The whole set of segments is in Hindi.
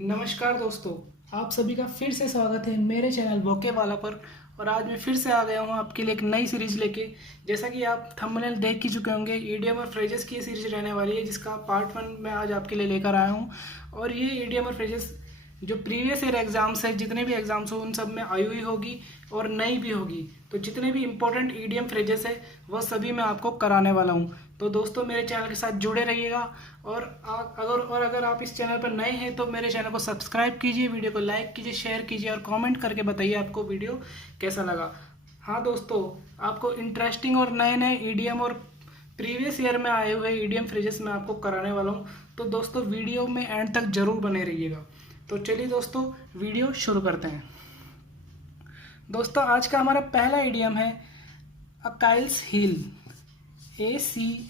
नमस्कार दोस्तों, आप सभी का फिर से स्वागत है मेरे चैनल वोके वाला पर। और आज मैं फिर से आ गया हूँ आपके लिए एक नई सीरीज लेके। जैसा कि आप थंबनेल देख ही चुके होंगे, ईडीएम और फ्रेजेस की ये सीरीज रहने वाली है, जिसका पार्ट 1 मैं आज आपके लिए लेकर आया हूँ। और ये ईडीएम और फ्रेजेस जो प्रीवियस ईयर एग्जाम्स है, जितने भी एग्जाम्स हो उन सब में आई हुई होगी और नई भी होगी। तो जितने भी इंपॉर्टेंट ईडीएम फ्रेजेस है वह सभी मैं आपको कराने वाला हूँ। तो दोस्तों मेरे चैनल के साथ जुड़े रहिएगा। अगर आप इस चैनल पर नए हैं तो मेरे चैनल को सब्सक्राइब कीजिए, वीडियो को लाइक कीजिए, शेयर कीजिए और कमेंट करके बताइए आपको वीडियो कैसा लगा। हाँ दोस्तों, आपको इंटरेस्टिंग और नए नए ईडीएम और प्रीवियस ईयर में आए हुए ईडीएम फ्रेजेस मैं आपको कराने वाला हूँ। तो दोस्तों वीडियो में एंड तक जरूर बने रहिएगा। तो चलिए दोस्तों वीडियो शुरू करते हैं। दोस्तों आज का हमारा पहला ईडीएम है Achilles heel. ACHILLES,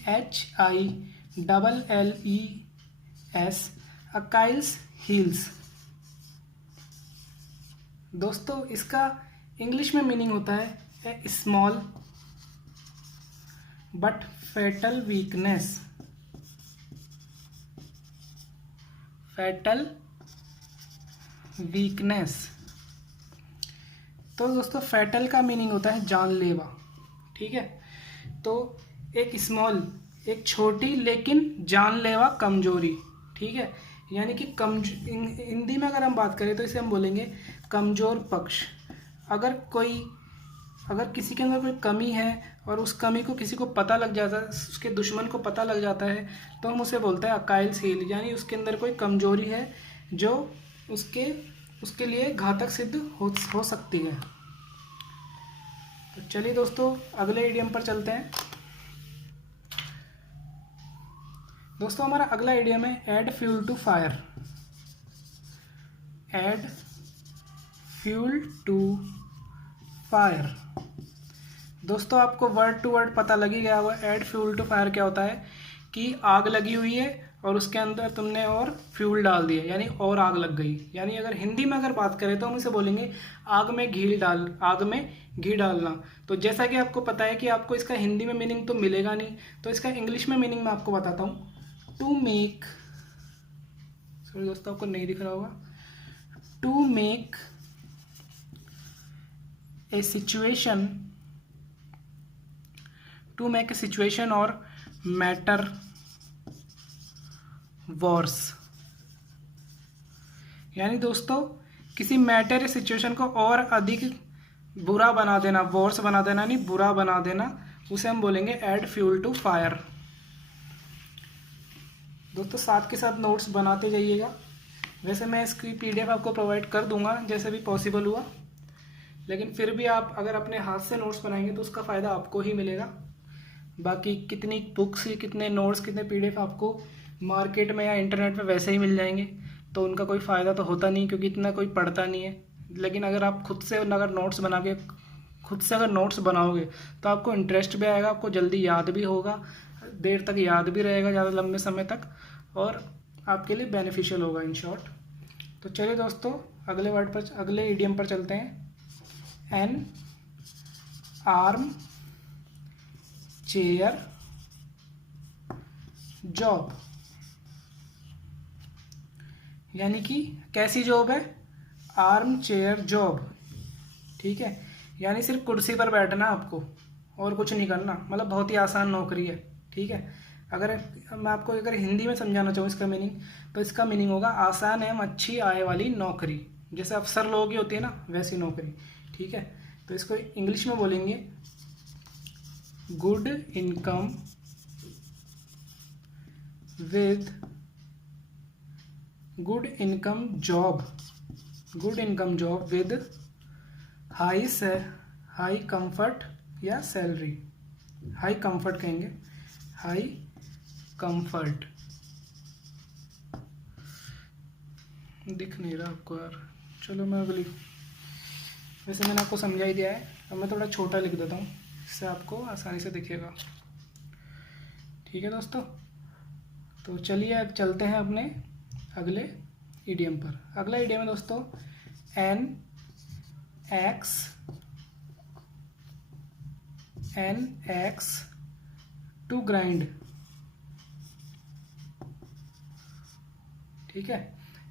Achilles heels. दोस्तों इसका इंग्लिश में मीनिंग होता है a small but fatal weakness. Fatal weakness. तो दोस्तों फैटल का मीनिंग होता है जानलेवा। ठीक है, तो एक स्मॉल, एक छोटी लेकिन जानलेवा कमजोरी। ठीक है, यानी कि हिंदी में अगर हम बात करें तो इसे हम बोलेंगे कमजोर पक्ष। अगर किसी के अंदर कोई कमी है और उस कमी को किसी को पता लग जाता है, उसके दुश्मन को पता लग जाता है, तो हम उसे बोलते हैं अकाइल्स हील, यानी उसके अंदर कोई कमजोरी है जो उसके लिए घातक सिद्ध हो सकती है। तो चलिए दोस्तों अगले इडियम पर चलते हैं। दोस्तों हमारा अगला इडियम है add fuel to fire. Add fuel to fire. दोस्तों आपको वर्ड टू वर्ड पता लग ही गया होगा ऐड फ्यूल टू फायर क्या होता है, कि आग लगी हुई है और उसके अंदर तुमने और फ्यूल डाल दिया, यानी और आग लग गई। यानी अगर हिंदी में अगर बात करें तो हम इसे बोलेंगे आग में घी डालना। तो जैसा कि आपको पता है कि आपको इसका हिंदी में मीनिंग तो मिलेगा नहीं, तो इसका इंग्लिश में मीनिंग मैं आपको बताता हूँ। टू मेक, सॉरी दोस्तों आपको नहीं दिख रहा होगा, to make a situation, to make a situation और मैटर वर्स। यानी दोस्तों किसी मैटर या सिचुएशन को और अधिक बुरा बना देना, वर्स बना देना, नहीं बुरा बना देना, उसे हम बोलेंगे ऐड फ्यूल टू फायर। दोस्तों साथ के साथ नोट्स बनाते जाइएगा। वैसे मैं इसकी पीडीएफ आपको प्रोवाइड कर दूंगा जैसे भी पॉसिबल हुआ, लेकिन फिर भी आप अगर अपने हाथ से नोट्स बनाएंगे तो उसका फ़ायदा आपको ही मिलेगा। बाकी कितनी बुक्स, कितने नोट्स, कितने पीडीएफ आपको मार्केट में या इंटरनेट पे वैसे ही मिल जाएंगे, तो उनका कोई फ़ायदा तो होता नहीं, क्योंकि इतना कोई पढ़ता नहीं है। लेकिन अगर आप खुद से अगर नोट्स बना के खुद से अगर नोट्स बनाओगे तो आपको इंटरेस्ट भी आएगा, आपको जल्दी याद भी होगा, देर तक याद भी रहेगा, ज़्यादा लंबे समय तक, और आपके लिए बेनिफिशियल होगा इन शॉर्ट। तो चलिए दोस्तों अगले इडियम पर चलते हैं। N arm chair job. यानी कि कैसी जॉब है, आर्म चेयर जॉब। ठीक है, यानी सिर्फ कुर्सी पर बैठना आपको और कुछ नहीं करना, मतलब बहुत ही आसान नौकरी है। ठीक है, अगर मैं आपको अगर हिंदी में समझाना चाहूँ इसका मीनिंग, तो इसका मीनिंग होगा आसान एवं अच्छी आय वाली नौकरी। जैसे अफसर लोगों की होती है ना, वैसी नौकरी। ठीक है, तो इसको इंग्लिश में बोलेंगे good income with good income job, good income job with high comfort या सैलरी। हाई कंफर्ट कहेंगे, हाई कंफर्ट। दिख नहीं रहा आपको यार, चलो मैं अगली, वैसे मैंने आपको समझा ही दिया है, अब मैं थोड़ा छोटा लिख देता हूँ, इससे आपको आसानी से दिखेगा। ठीक है दोस्तों, तो चलिए अब चलते हैं अपने अगले इडियम पर। अगला इडियम है दोस्तों एन एक्स टू ग्राइंड। ठीक है,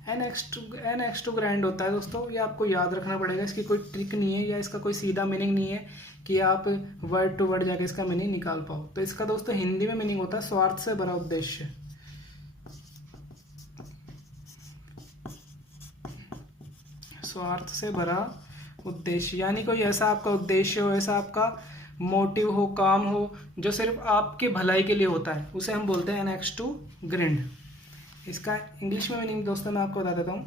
एन एक्स टू ग्रैंड होता है दोस्तों, ये आपको याद रखना पड़ेगा, इसकी कोई ट्रिक नहीं है या इसका कोई सीधा मीनिंग नहीं है कि आप वर्ड टू वर्ड जाके इसका मीनिंग निकाल पाओ। तो इसका दोस्तों हिंदी में मीनिंग होता है स्वार्थ से भरा उद्देश्य। स्वार्थ से भरा उद्देश्य यानी कोई ऐसा आपका उद्देश्य हो, ऐसा आपका मोटिव हो, काम हो जो सिर्फ आपके भलाई के लिए होता है, उसे हम बोलते हैं एन एक्स टू ग्रैंड। इसका इंग्लिश में मीनिंग दोस्तों मैं आपको बता देता हूँ,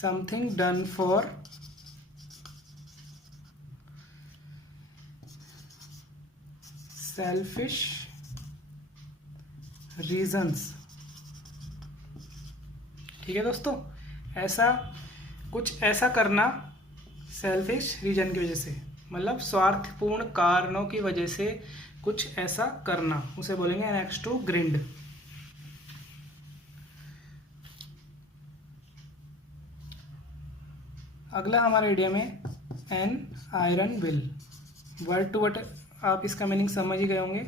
something done for selfish reasons. ठीक है दोस्तों, कुछ ऐसा करना सेल्फिश रीजन की वजह से, मतलब स्वार्थपूर्ण कारणों की वजह से कुछ ऐसा करना, उसे बोलेंगे एन एक्स टू ग्रिंड। अगला हमारे इडियम में an iron will. Word to word आप इसका मीनिंग समझ ही गए होंगे।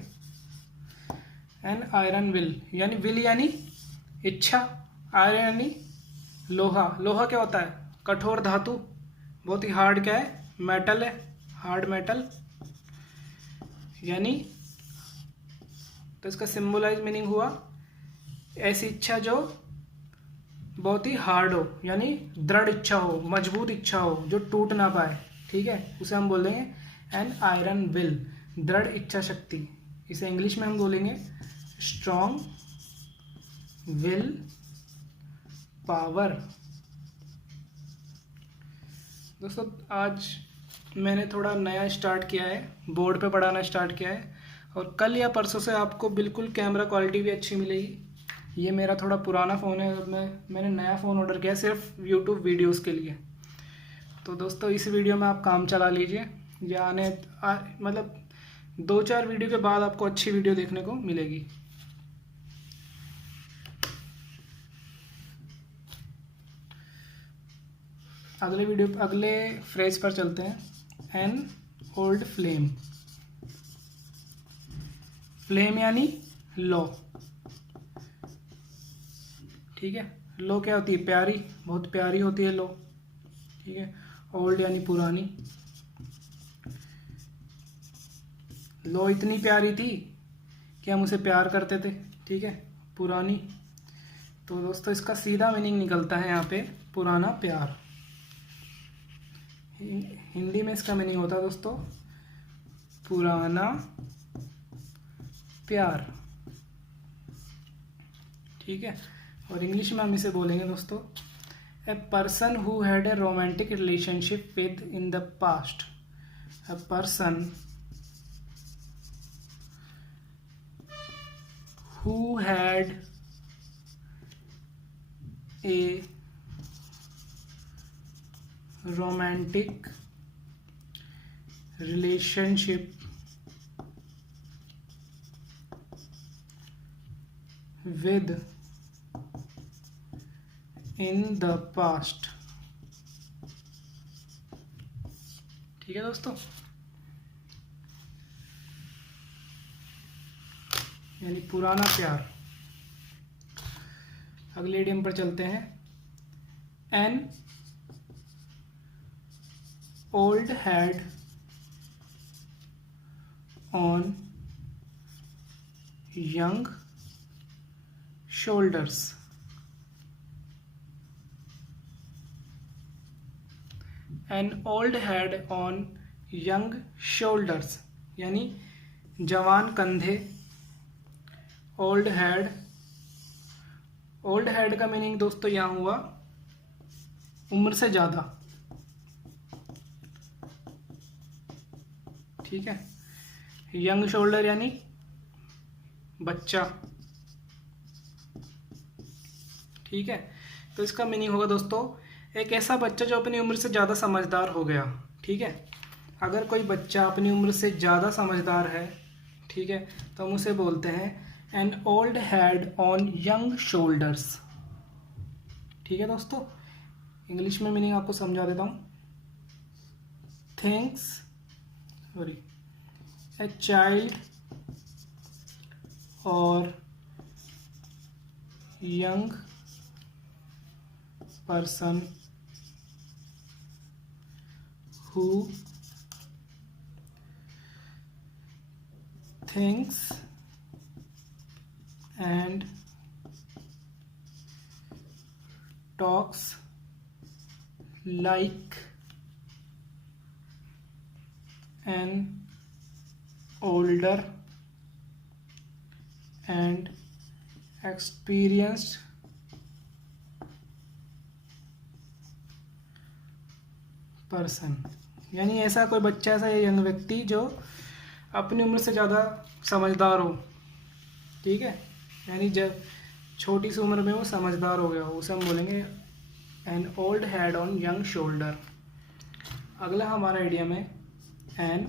एन आयरन विल यानी इच्छा, आयरन यानी लोहा। लोहा क्या होता है? कठोर धातु, बहुत ही हार्ड क्या है? मेटल है, हार्ड मेटल यानी, तो इसका सिंबलाइज मीनिंग हुआ ऐसी इच्छा जो बहुत ही हार्ड हो, यानी दृढ़ इच्छा हो, मजबूत इच्छा हो जो टूट ना पाए। ठीक है, उसे हम बोल देंगे एन आयरन विल, दृढ़ इच्छा शक्ति। इसे इंग्लिश में हम बोलेंगे स्ट्रॉन्ग विल पावर। दोस्तों आज मैंने थोड़ा नया स्टार्ट किया है, बोर्ड पे पढ़ाना स्टार्ट किया है, और कल या परसों से आपको बिल्कुल कैमरा क्वालिटी भी अच्छी मिलेगी। ये मेरा थोड़ा पुराना फ़ोन है और मैंने नया फ़ोन ऑर्डर किया सिर्फ यूट्यूब वीडियोस के लिए। तो दोस्तों इस वीडियो में आप काम चला लीजिए, या मतलब 2-4 वीडियो के बाद आपको अच्छी वीडियो देखने को मिलेगी। अगले फ्रेज पर चलते हैं। An old flame. फ्लेम यानी लो। ठीक है, लो क्या होती है? प्यारी, बहुत प्यारी होती है लो। ठीक है, ओल्ड यानी पुरानी। लो इतनी प्यारी थी कि हम उसे प्यार करते थे। ठीक है, पुरानी। तो दोस्तों इसका सीधा मीनिंग निकलता है यहाँ पे पुराना प्यार। हिंदी में इसका मीनिंग होता है दोस्तों पुराना प्यार। ठीक है, और इंग्लिश में हम इसे बोलेंगे दोस्तों a person who had a romantic relationship with in the past. A person who had a romantic relationship with in the past। ठीक है दोस्तों, यानी पुराना प्यार। अगले इडियम पर चलते हैं। An old head on young shoulders. An old head on young shoulders यानी जवान कंधे। ओल्ड हेड, ओल्ड हेड का मीनिंग दोस्तों यहाँ हुआ उम्र से ज़्यादा। ठीक है, यंग शोल्डर यानी बच्चा। ठीक है, तो इसका मीनिंग होगा दोस्तों एक ऐसा बच्चा जो अपनी उम्र से ज़्यादा समझदार हो गया। ठीक है, अगर कोई बच्चा अपनी उम्र से ज़्यादा समझदार है, ठीक है, तो हम उसे बोलते हैं an old head on young shoulders. ठीक है दोस्तों, इंग्लिश में मीनिंग आपको समझा देता हूँ। ए चाइल्ड और young person who thinks and talks like an older and experienced person। यानी ऐसा कोई बच्चा, ऐसा यंग व्यक्ति जो अपनी उम्र से ज़्यादा समझदार हो, ठीक है, यानी जब छोटी सी उम्र में वो समझदार हो गया हो, उसे हम बोलेंगे an old head on young shoulder. अगला हमारा इडियम है एन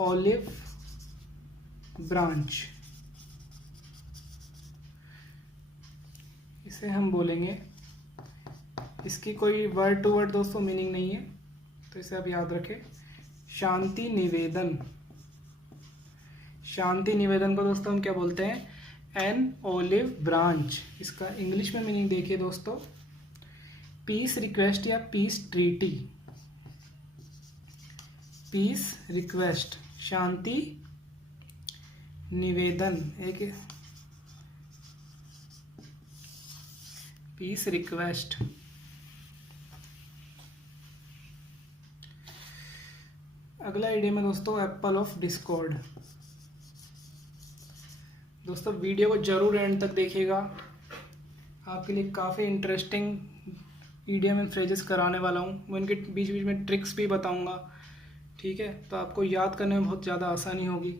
ऑलिव ब्रांच। इसे हम बोलेंगे, इसकी कोई वर्ड टू वर्ड दोस्तों मीनिंग नहीं है, तो इसे आप याद रखें, शांति निवेदन। शांति निवेदन को दोस्तों हम क्या बोलते हैं? An olive branch. इसका इंग्लिश में मीनिंग देखिए दोस्तों, पीस रिक्वेस्ट या पीस ट्रीटी। पीस रिक्वेस्ट, शांति निवेदन, एक पीस रिक्वेस्ट। अगला इडियम है दोस्तों एप्पल ऑफ डिस्कॉर्ड। दोस्तों वीडियो को जरूर एंड तक देखिएगा, आपके लिए काफ़ी इंटरेस्टिंग इडियम एंड फ्रेजेस कराने वाला हूँ। मैं इनके बीच बीच में ट्रिक्स भी बताऊँगा, ठीक है, तो आपको याद करने में बहुत ज़्यादा आसानी होगी।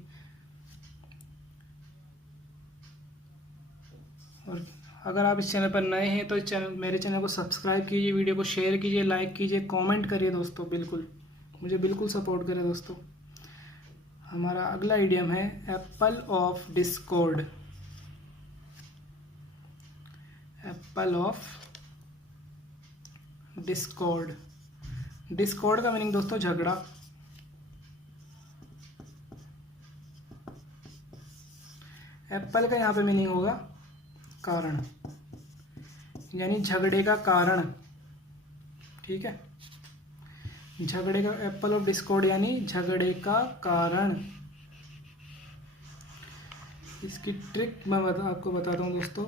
और अगर आप इस चैनल पर नए हैं तो मेरे चैनल को सब्सक्राइब कीजिए, वीडियो को शेयर कीजिए, लाइक कीजिए, कमेंट करिए दोस्तों, बिल्कुल मुझे बिल्कुल सपोर्ट करें दोस्तों। हमारा अगला इडियम है Apple of Discord. Apple of Discord. Discord का मीनिंग दोस्तों झगड़ा। एप्पल का यहाँ पे मीनिंग होगा कारण, यानी झगड़े का कारण, ठीक है, झगड़े का, एप्पल ऑफ डिस्कॉर्ड यानी झगड़े का कारण। इसकी ट्रिक मैं आपको बताता हूँ दोस्तों।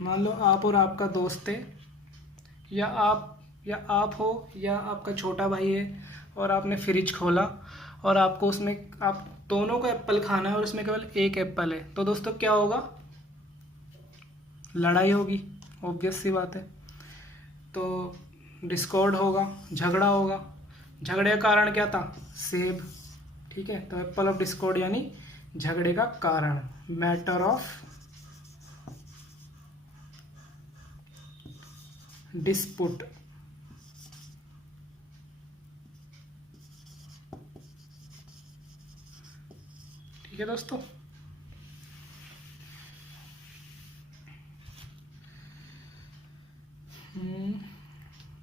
मान लो आप और आपका दोस्त है, या आप हो या आपका छोटा भाई है, और आपने फ्रिज खोला और आपको उसमें, आप दोनों को एप्पल खाना है और उसमें केवल एक एप्पल है, तो दोस्तों क्या होगा? लड़ाई होगी, ऑब्वियस सी बात है। तो डिस्कॉर्ड होगा, झगड़ा होगा। झगड़े का कारण क्या था? सेब, ठीक है, तो एप्पल ऑफ डिस्कॉर्ड यानी झगड़े का कारण, मैटर ऑफ डिस्पुट। ठीक है दोस्तों,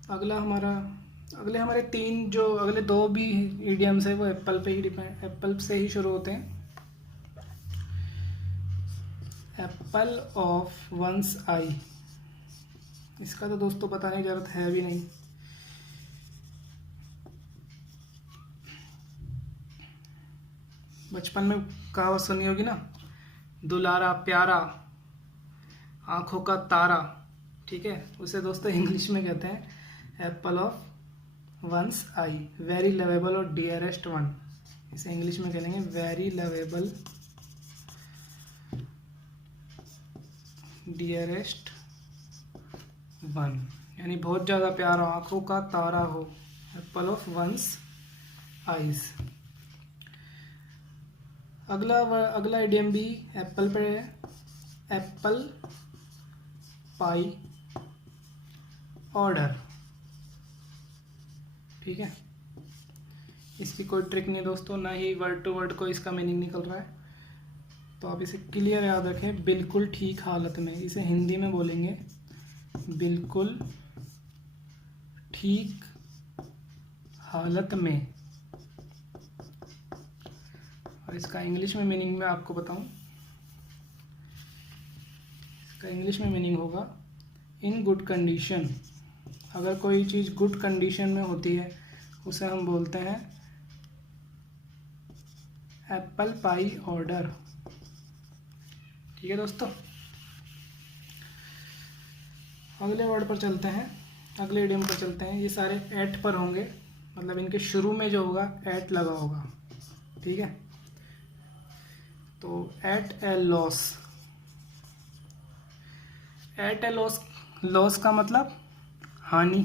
अगले हमारे तीन जो अगले दो भी इडियम्स है वो एप्पल पे ही डिपेंड, एप्पल से ही शुरू होते हैं। एप्पल ऑफ वंस आई, इसका तो दोस्तों बताने की जरूरत है भी नहीं। बचपन में कहावत सुनी होगी ना, दुलारा प्यारा आंखों का तारा, ठीक है, उसे दोस्तों इंग्लिश में कहते हैं apple of one's eye, very lovable और डियरेस्ट वन। इसे इंग्लिश में कहेंगे वेरी लवेबल डियरेस्ट वन, यानी बहुत ज़्यादा प्यारा, आंखों का तारा हो, एप्पल ऑफ वंस आइज। अगला इडियम भी एप्पल पे है, एप्पल पाई ऑर्डर, ठीक है। इसकी कोई ट्रिक नहीं दोस्तों, ना ही वर्ड टू वर्ड को इसका मीनिंग निकल रहा है, तो आप इसे क्लियर याद रखें, बिल्कुल ठीक हालत में। इसे हिंदी में बोलेंगे बिल्कुल ठीक हालत में। और इसका इंग्लिश में मीनिंग मैं आपको बताऊं, का इंग्लिश में मीनिंग होगा इन गुड कंडीशन। अगर कोई चीज़ गुड कंडीशन में होती है उसे हम बोलते हैं एप्पल पाई ऑर्डर। ठीक है दोस्तों, अगले वर्ड पर चलते हैं, अगले इडियम पर चलते हैं। ये सारे एट पर होंगे, मतलब इनके शुरू में जो होगा एट लगा होगा। ठीक है, तो eight a loss. Eight a loss, loss का मतलब हानि,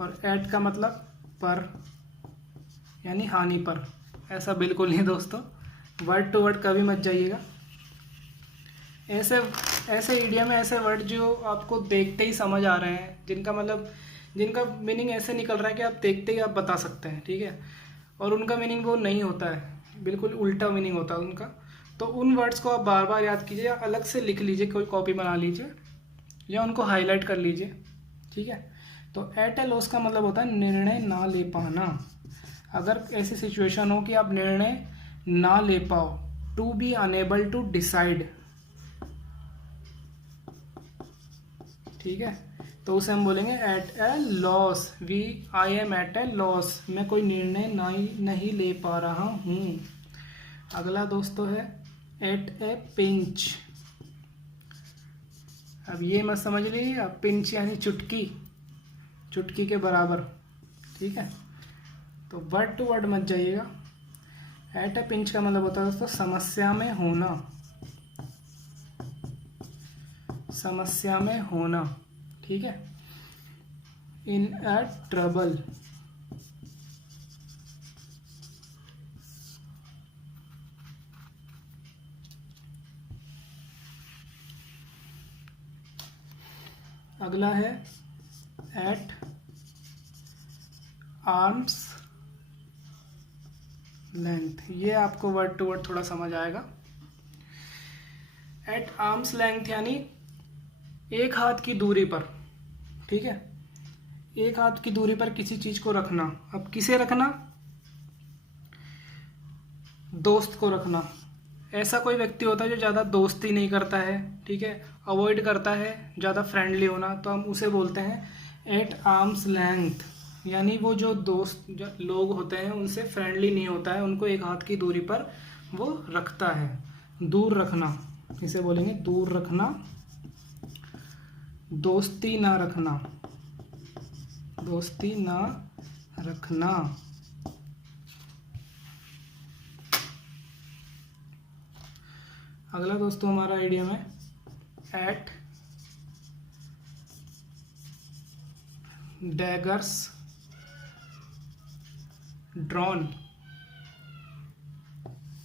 और एट का मतलब पर, यानी हानि पर। ऐसा बिल्कुल नहीं दोस्तों, वर्ड टू वर्ड कभी मत जाइएगा। ऐसे ऐसे इडियम में ऐसे वर्ड जो आपको देखते ही समझ आ रहे हैं, जिनका मतलब जिनका मीनिंग ऐसे निकल रहा है कि आप देखते ही आप बता सकते हैं। ठीक है, और उनका मीनिंग वो नहीं होता है, बिल्कुल उल्टा मीनिंग होता है उनका। तो उन वर्ड्स को आप बार बार याद कीजिए, या अलग से लिख लीजिए, कोई कॉपी बना लीजिए, या उनको हाईलाइट कर लीजिए। ठीक है, तो एट ए लॉस का मतलब होता है निर्णय ना ले पाना। अगर ऐसी सिचुएशन हो कि आप निर्णय ना ले पाओ, to be unable to decide. ठीक है, तो उसे हम बोलेंगे at a loss. I am at a loss, मैं कोई निर्णय नहीं ले पा रहा हूँ। अगला दोस्तों है एट ए पिंच। अब ये मत समझ लीजिए आप, पिंच यानी चुटकी, चुटकी के बराबर। ठीक है, तो वर्ड टू वर्ड मत जाइएगा। एट ए पिंच का मतलब होता है दोस्तों समस्या में होना, समस्या में होना। ठीक है, इन ए ट्रबल। अगला है एट आर्म्स लेंथ। ये आपको वर्ड टू वर्ड थोड़ा समझ आएगा। एट आर्म्स लेंथ यानी एक हाथ की दूरी पर। ठीक है, एक हाथ की दूरी पर किसी चीज को रखना। अब किसे रखना? दोस्त को रखना। ऐसा कोई व्यक्ति होता है जो ज़्यादा दोस्ती नहीं करता है, ठीक है, अवॉइड करता है ज़्यादा फ्रेंडली होना, तो हम उसे बोलते हैं एट आर्म्स लेंथ। यानी वो जो दोस्त जो लोग होते हैं उनसे फ्रेंडली नहीं होता है, उनको एक हाथ की दूरी पर वो रखता है। दूर रखना, इसे बोलेंगे दूर रखना, दोस्ती ना रखना, दोस्ती ना रखना। अगला दोस्तों हमारा आइडियम है एट डैगर्स ड्रॉन।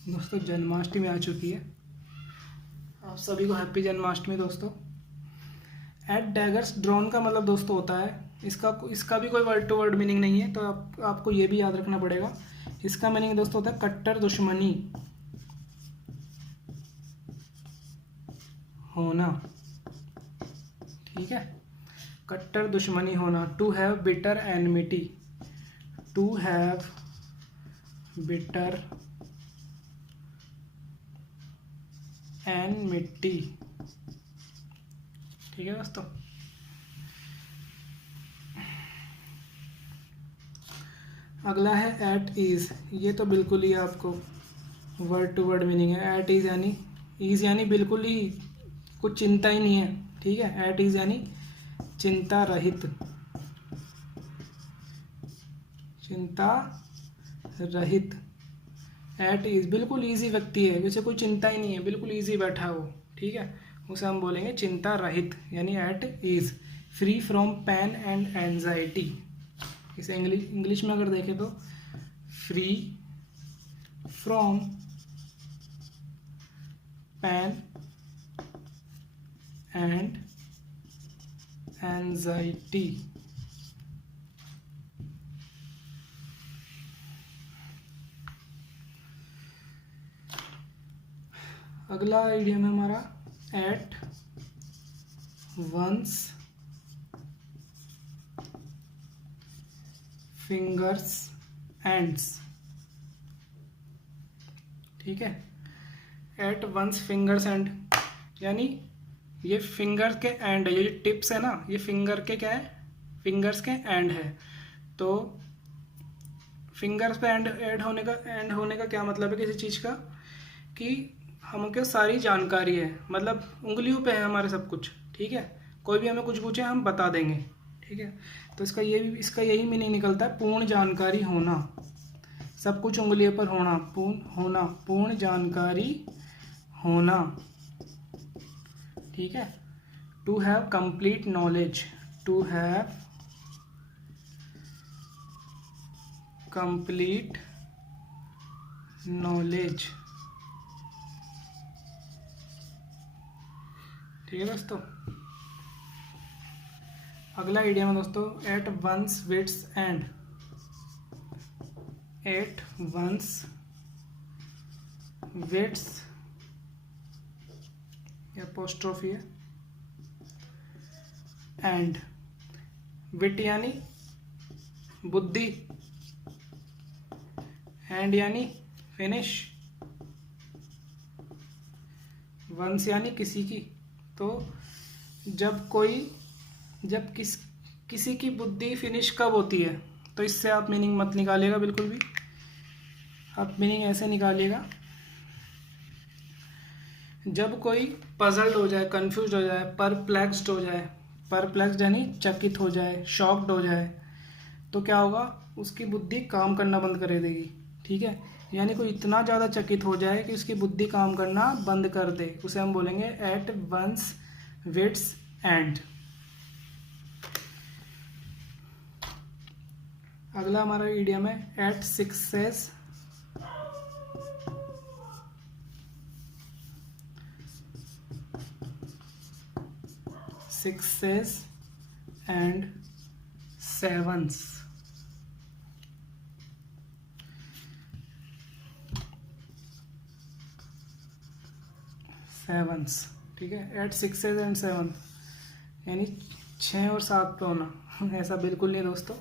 दोस्तों जन्माष्टमी आ चुकी है, आप सभी को हैप्पी जन्माष्टमी दोस्तों। एट डैगर्स ड्रॉन का मतलब दोस्तों होता है, इसका भी कोई वर्ड टू वर्ड मीनिंग नहीं है, तो आपको ये भी याद रखना पड़ेगा। इसका मीनिंग दोस्तों होता है कट्टर दुश्मनी होना। ठीक है, कट्टर दुश्मनी होना। To have bitter enmity, to have bitter enmity. ठीक है दोस्तों, अगला है एट ईज। ये तो बिल्कुल ही आपको वर्ड टू वर्ड मीनिंग है। एट ईज यानी, ईज यानी बिल्कुल ही कुछ चिंता ही नहीं है। ठीक है, एट ईज यानी चिंता रहित, चिंता रहित। एट ईज बिल्कुल ईजी व्यक्ति है, जैसे कोई चिंता ही नहीं है, बिल्कुल ईजी बैठा है वो। ठीक है, उसे हम बोलेंगे चिंता रहित, यानी at ease. Free from pain and anxiety. इसे इंग्लिश में अगर देखें तो free from pain and anxiety. अगला आइडियम है हमारा एट वंस फिंगर्स एंड्स। ठीक है, एट वंस फिंगर्स एंड यानी ये फिंगर के एंड है, ये जो टिप्स है ना ये फिंगर के क्या है, फिंगर्स के एंड है। तो फिंगर्स पे एंड होने का क्या मतलब है किसी चीज़ का, कि हमको सारी जानकारी है, मतलब उंगलियों पे है हमारे सब कुछ, ठीक है। कोई भी हमें कुछ पूछे हम बता देंगे, ठीक है। तो इसका यही मीनिंग निकलता है, पूर्ण जानकारी होना, सब कुछ उंगलियों पर होना, पूर्ण जानकारी होना, ठीक है। To have complete knowledge, to have complete knowledge, ठीक है दोस्तों। अगला आइडिया में दोस्तों, at one's wits end, at one's wits, apostrophe है, एंड, विट यानी बुद्धि, एंड यानी फिनिश, वंस यानी किसी की। तो जब किसी की बुद्धि फिनिश कब होती है, तो इससे आप मीनिंग मत निकालिएगा बिल्कुल भी। आप मीनिंग ऐसे निकालिएगा, जब कोई पजल्ड हो जाए, कंफ्यूज हो जाए, परप्लेक्स्ड हो जाए, परप्लेक्स्ड यानी चकित हो जाए, शॉक्ड हो जाए, तो क्या होगा, उसकी बुद्धि काम करना बंद कर देगी, ठीक है। यानी कोई इतना ज़्यादा चकित हो जाए कि उसकी बुद्धि काम करना बंद कर दे, उसे हम बोलेंगे एट वंस विट्स एंड। अगला हमारा इडियम है at sixes, sixes and sevens, sevens, ठीक है। एट सिक्सेस एंड सेवन यानी 6 और 7 पे होना, ऐसा बिल्कुल नहीं दोस्तों,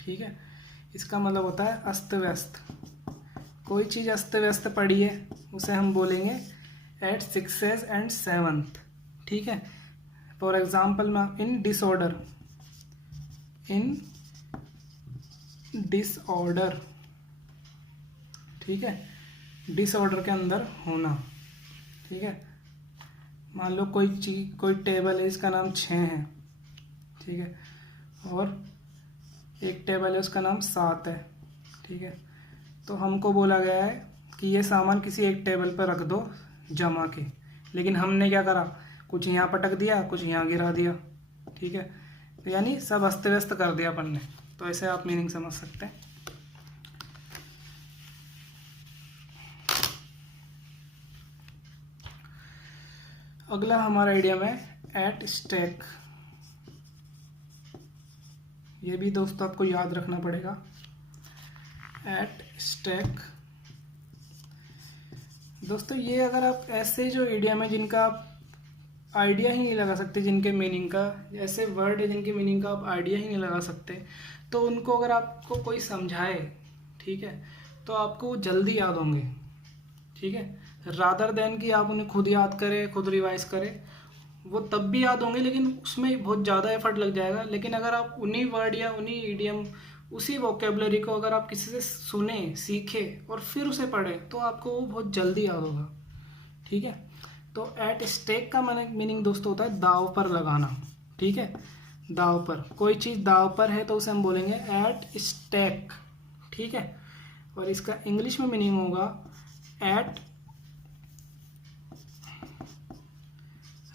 ठीक है। इसका मतलब होता है अस्त व्यस्त, कोई चीज़ अस्त व्यस्त पड़ी है उसे हम बोलेंगे एट सिक्सेस एंड सेवंथ, ठीक है। फॉर एग्जाम्पल में इन डिसऑर्डर, इन डिसऑर्डर, ठीक है, डिसऑर्डर के अंदर होना, ठीक है। मान लो कोई टेबल है, इसका नाम 6 है, ठीक है, और एक टेबल है उसका नाम 7 है, ठीक है। तो हमको बोला गया है कि ये सामान किसी एक टेबल पर रख दो जमा के, लेकिन हमने क्या करा, कुछ यहाँ पटक दिया, कुछ यहाँ गिरा दिया, ठीक है। तो यानी सब अस्त व्यस्त कर दिया अपन ने, तो ऐसे आप मीनिंग समझ सकते हैं। अगला हमारा आइडियम है एट स्टेक, ये भी दोस्तों आपको याद रखना पड़ेगा, एट स्टेक। दोस्तों ये अगर आप ऐसे जो इडियम है जिनका आप आइडिया ही नहीं लगा सकते, जिनके मीनिंग का, ऐसे वर्ड है जिनके मीनिंग का आप आइडिया ही नहीं लगा सकते, तो उनको अगर आपको कोई समझाए, ठीक है, तो आपको वो जल्दी याद होंगे, ठीक है। रादर देन कि आप उन्हें खुद याद करें, खुद रिवाइज करें, वो तब भी याद होंगे लेकिन उसमें बहुत ज़्यादा एफर्ट लग जाएगा। लेकिन अगर आप उन्हीं वर्ड या उन्हीं इडियम, उसी वोकेबलरी को अगर आप किसी से सुने, सीखे और फिर उसे पढ़ें, तो आपको वो बहुत जल्दी याद होगा, ठीक है। तो एट स्टेक का मीनिंग दोस्तों होता है दाव पर लगाना, ठीक है। दाव पर, कोई चीज़ दाव पर है तो उसे हम बोलेंगे एट स्टेक, ठीक है। और इसका इंग्लिश में मीनिंग होगा एट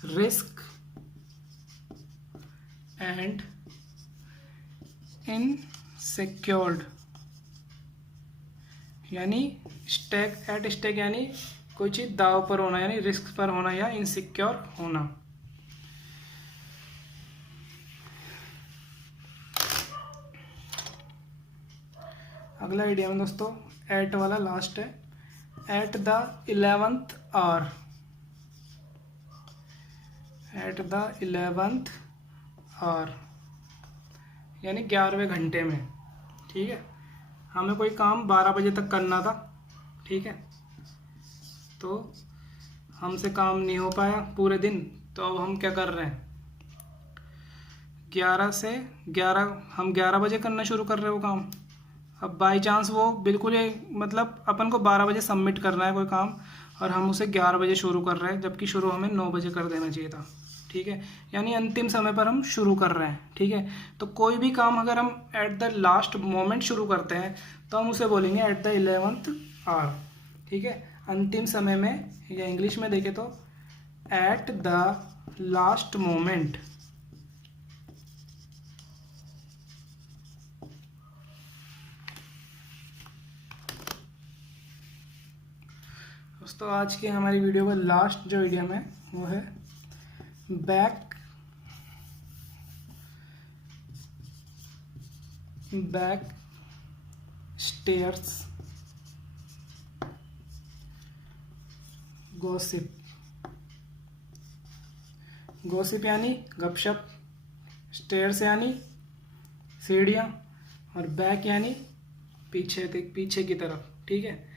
रिस्क एंड इनसिक्योर्ड, यानी स्टेक, एट स्टेक यानी कोई चीज़ दाव पर होना, यानी रिस्क पर होना या इनसिक्योर होना। अगला आइडिया में दोस्तों एट वाला लास्ट है, at the 11th hour, at the 11th hour यानी 11वें घंटे में, ठीक है। हमें कोई काम 12 बजे तक करना था, ठीक है। तो हमसे काम नहीं हो पाया पूरे दिन, तो अब हम क्या कर रहे हैं, 11 से 11 हम 11 बजे करना शुरू कर रहे हैं वो काम। अब बाई चांस वो बिल्कुल ही मतलब अपन को 12 बजे सबमिट करना है कोई काम, और हम उसे 11 बजे शुरू कर रहे हैं, जबकि शुरू हमें 9 बजे कर देना चाहिए था। ठीक है, यानी अंतिम समय पर हम शुरू कर रहे हैं। ठीक है, तो कोई भी काम अगर हम एट द लास्ट मोमेंट शुरू करते हैं तो हम उसे बोलेंगे एट द 11th आवर। ठीक है, अंतिम समय में, या इंग्लिश में देखें तो एट द लास्ट मोमेंट। दोस्तों आज की हमारी वीडियो का लास्ट जो इडियम है वो है बैक स्टेयर्स गॉसिप। गॉसिप यानी गपशप, स्टेयर्स यानी सीढ़ियाँ, और बैक यानी पीछे की तरफ। ठीक है,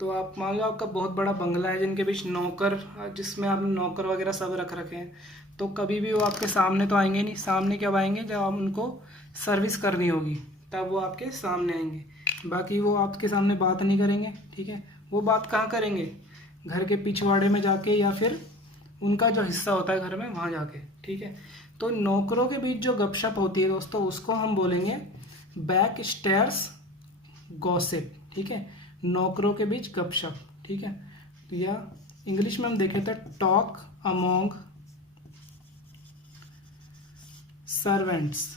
तो आप मान लो आपका बहुत बड़ा बंगला है जिनके बीच नौकर, जिसमें आप नौकर वगैरह सब रख रखे हैं, तो कभी भी वो आपके सामने तो आएंगे नहीं। सामने कब आएंगे, जब आप उनको सर्विस करनी होगी तब वो आपके सामने आएंगे, बाकी वो आपके सामने बात नहीं करेंगे। ठीक है, वो बात कहाँ करेंगे, घर के पिछवाड़े में जाके, या फिर उनका जो हिस्सा होता है घर में वहाँ जाके। ठीक है, तो नौकरों के बीच जो गपशप होती है दोस्तों, उसको हम बोलेंगे बैक स्टेयर्स गॉसिप। ठीक है, नौकरों के बीच गपशप। ठीक है, तो या इंग्लिश में हम देखें तो talk among servants.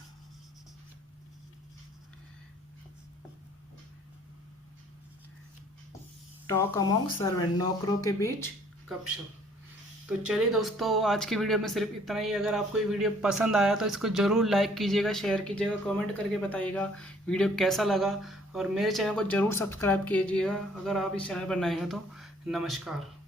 Talk among servant, नौकरों के बीच गपशप। तो चलिए दोस्तों, आज की वीडियो में सिर्फ इतना ही। अगर आपको ये वीडियो पसंद आया तो इसको ज़रूर लाइक कीजिएगा, शेयर कीजिएगा, कमेंट करके बताइएगा वीडियो कैसा लगा, और मेरे चैनल को ज़रूर सब्सक्राइब कीजिएगा अगर आप इस चैनल पर नए हैं तो। नमस्कार।